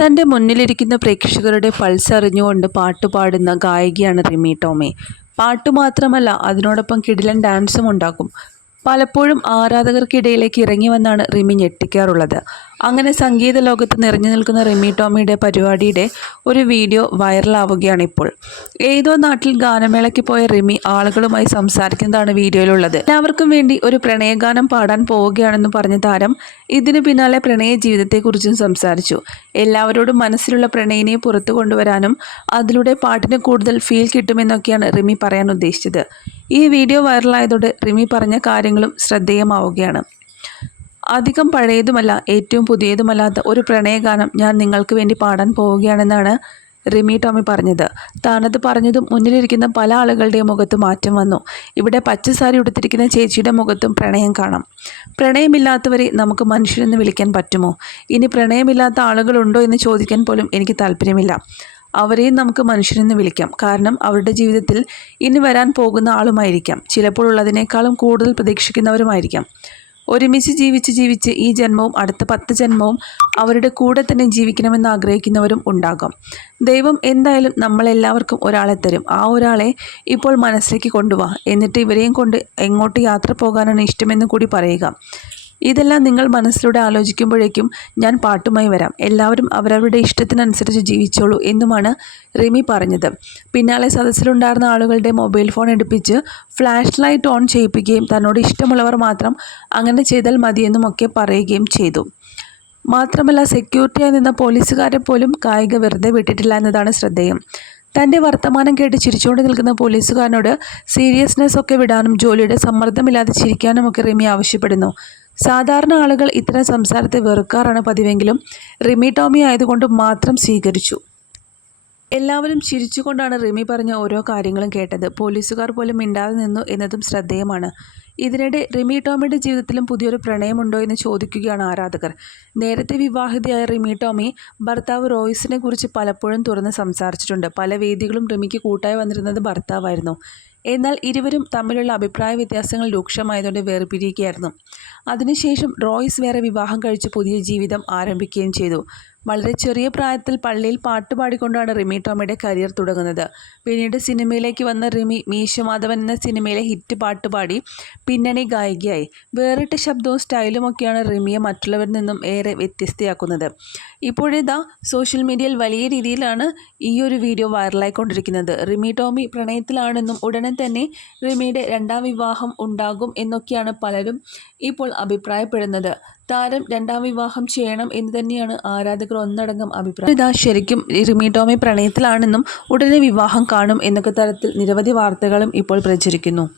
തന്റെ മുന്നിലിരിക്കുന്ന പ്രേക്ഷകരുടെ പൾസ് അറിഞ്ഞുകൊണ്ട് പാട്ട് പാടുന്ന ഗായികയാണ് റിമി ടോമി. പാട്ട് മാത്രമല്ല അതിനോടൊപ്പം കിടിലൻ ഡാൻസും ഉണ്ടാക്കും. പലപ്പോഴും ആരാധകർക്കിടയിലേക്ക് ഇറങ്ങി വന്നാണ് റിമി ഞെട്ടിക്കാറുള്ളത്. അങ്ങനെ സംഗീത ലോകത്ത് നിറഞ്ഞു നിൽക്കുന്ന റിമി ടോമിയുടെ പരിപാടിയുടെ ഒരു വീഡിയോ വൈറലാവുകയാണ് ഇപ്പോൾ. ഏതോ നാട്ടിൽ ഗാനമേളയ്ക്ക് പോയ റിമി ആളുകളുമായി സംസാരിക്കുന്നതാണ് വീഡിയോയിലുള്ളത്. എല്ലാവർക്കും വേണ്ടി ഒരു പ്രണയഗാനം പാടാൻ പോവുകയാണെന്ന് പറഞ്ഞ താരം ഇതിനു പിന്നാലെ പ്രണയ ജീവിതത്തെക്കുറിച്ചും സംസാരിച്ചു. എല്ലാവരോടും മനസ്സിലുള്ള പ്രണയിനെ പുറത്തു കൊണ്ടുവരാനും അതിലൂടെ പാട്ടിന് കൂടുതൽ ഫീൽ കിട്ടുമെന്നൊക്കെയാണ് റിമി പറയാൻ ഉദ്ദേശിച്ചത്. ഈ വീഡിയോ വൈറലായതോടെ റിമി പറഞ്ഞ കാര്യങ്ങളും ശ്രദ്ധേയമാവുകയാണ്. അധികം പഴയതുമല്ല ഏറ്റവും പുതിയതുമല്ലാത്ത ഒരു പ്രണയഗാനം ഞാൻ നിങ്ങൾക്ക് വേണ്ടി പാടാൻ പോവുകയാണെന്നാണ് റിമി ടോമി പറഞ്ഞത്. താനത് പറഞ്ഞതും മുന്നിലിരിക്കുന്ന പല ആളുകളുടെയും മുഖത്ത് മാറ്റം വന്നു. ഇവിടെ പച്ചസാരി ഉടുത്തിരിക്കുന്ന ചേച്ചിയുടെ മുഖത്തും പ്രണയം കാണാം. പ്രണയമില്ലാത്തവരെ നമുക്ക് മനുഷ്യരെന്ന് വിളിക്കാൻ പറ്റുമോ? ഇനി പ്രണയമില്ലാത്ത ആളുകളുണ്ടോ എന്ന് ചോദിക്കാൻ പോലും എനിക്ക് താല്പര്യമില്ല. അവരെയും നമുക്ക് മനുഷ്യരെന്ന് വിളിക്കാം. കാരണം അവരുടെ ജീവിതത്തിൽ ഇനി വരാൻ പോകുന്ന ആളുമായിരിക്കാം. ചിലപ്പോൾ ഉള്ളതിനേക്കാളും കൂടുതൽ പ്രതീക്ഷിക്കുന്നവരുമായിരിക്കാം. ഒരുമിച്ച് ജീവിച്ച് ജീവിച്ച് ഈ ജന്മവും അടുത്ത പത്ത് ജന്മവും അവരുടെ കൂടെ തന്നെ ജീവിക്കണമെന്ന് ആഗ്രഹിക്കുന്നവരും ഉണ്ടാകും. ദൈവം എന്തായാലും നമ്മളെല്ലാവർക്കും ഒരാളെ തരും. ആ ഒരാളെ ഇപ്പോൾ മനസ്സിലേക്ക് കൊണ്ടുപോവാ എന്നിട്ട് ഇവരെയും കൊണ്ട് എങ്ങോട്ട് യാത്ര പോകാനാണ് ഇഷ്ടമെന്ന് കൂടി പറയുക. ഇതെല്ലാം നിങ്ങൾ മനസ്സിലൂടെ ആലോചിക്കുമ്പോഴേക്കും ഞാൻ പാട്ടുമായി വരാം. എല്ലാവരും അവരവരുടെ ഇഷ്ടത്തിനനുസരിച്ച് ജീവിച്ചോളൂ എന്നുമാണ് റിമി പറഞ്ഞത്. പിന്നാലെ സദസ്സിലുണ്ടായിരുന്ന ആളുകളുടെ മൊബൈൽ ഫോൺ എടുപ്പിച്ച് ഫ്ലാഷ് ലൈറ്റ് ഓൺ ചെയ്യിപ്പിക്കുകയും തന്നോട് ഇഷ്ടമുള്ളവർ മാത്രം അങ്ങനെ ചെയ്താൽ മതിയെന്നുമൊക്കെ പറയുകയും ചെയ്തു. മാത്രമല്ല സെക്യൂരിറ്റിയായി നിന്ന പോലീസുകാരെ പോലും കായിക വെറുതെ വിട്ടിട്ടില്ല എന്നതാണ് ശ്രദ്ധേയം. തന്റെ വർത്തമാനം കേട്ട് ചിരിച്ചുകൊണ്ട് നിൽക്കുന്ന പോലീസുകാരനോട് സീരിയസ്നെസ് ഒക്കെ വിടാനും ജോലിയുടെ സമ്മർദ്ദമില്ലാതെ ചിരിക്കാനും ഒക്കെ റിമി ആവശ്യപ്പെടുന്നു. സാധാരണ ആളുകൾ ഇത്തരം സംസാരത്തെ വെറുക്കാറാണ് പതിവെങ്കിലും റിമി ടോമി ആയതുകൊണ്ട് മാത്രം സ്വീകരിച്ചു. എല്ലാവരും ചിരിച്ചുകൊണ്ടാണ് റിമി പറഞ്ഞ ഓരോ കാര്യങ്ങളും കേട്ടത്. പോലീസുകാർ പോലും മിണ്ടാതെ നിന്നു എന്നതും ശ്രദ്ധേയമാണ്. ഇതിനിടെ റിമി ടോമിയുടെ ജീവിതത്തിലും പുതിയൊരു പ്രണയമുണ്ടോ എന്ന് ചോദിക്കുകയാണ് ആരാധകർ. നേരത്തെ വിവാഹിതയായ റിമി ടോമി ഭർത്താവ് റോയ്സിനെ കുറിച്ച് പലപ്പോഴും തുറന്ന് സംസാരിച്ചിട്ടുണ്ട്. പല വേദികളും റിമിക്ക് കൂട്ടായി വന്നിരുന്നത് ഭർത്താവായിരുന്നു. എന്നാൽ ഇരുവരും തമ്മിലുള്ള അഭിപ്രായ വ്യത്യാസങ്ങൾ രൂക്ഷമായതോടെ വേർപിരിയുകയായിരുന്നു. അതിനുശേഷം റോയ്സ് വേറെ വിവാഹം കഴിച്ച് പുതിയ ജീവിതം ആരംഭിക്കുകയും ചെയ്തു. വളരെ ചെറിയ പ്രായത്തിൽ പള്ളിയിൽ പാട്ട് പാടിക്കൊണ്ടാണ് റിമി ടോമിയുടെ കരിയർ തുടങ്ങുന്നത്. പിന്നീട് സിനിമയിലേക്ക് വന്ന റിമി മീശമാധവൻ എന്ന സിനിമയിലെ ഹിറ്റ് പാട്ട് പാടി പിന്നണി ഗായികയായി. വേറിട്ട ശബ്ദവും സ്റ്റൈലും ഒക്കെയാണ് റിമിയെ മറ്റുള്ളവരിൽ നിന്നും ഏറെ വ്യത്യസ്തയാക്കുന്നത്. ഇപ്പോഴിതാ സോഷ്യൽ മീഡിയയിൽ വലിയ രീതിയിലാണ് ഈ ഒരു വീഡിയോ വൈറലായിക്കൊണ്ടിരിക്കുന്നത്. റിമി ടോമി പ്രണയത്തിലാണെന്നും ഉടനെ തന്നെ റിമിയുടെ രണ്ടാം വിവാഹം ഉണ്ടാകും എന്നൊക്കെയാണ് പലരും ഇപ്പോൾ അഭിപ്രായപ്പെടുന്നത്. താരം രണ്ടാം വിവാഹം ചെയ്യണം എന്ന് തന്നെയാണ് ആരാധകർ ഒന്നടങ്കം അഭിപ്രായം. ഇതാ ശരിക്കും റിമി ടോമി പ്രണയത്തിലാണെന്നും ഉടനെ വിവാഹം കാണും എന്നൊക്കെ തരത്തിൽ നിരവധി വാർത്തകളും ഇപ്പോൾ പ്രചരിക്കുന്നു.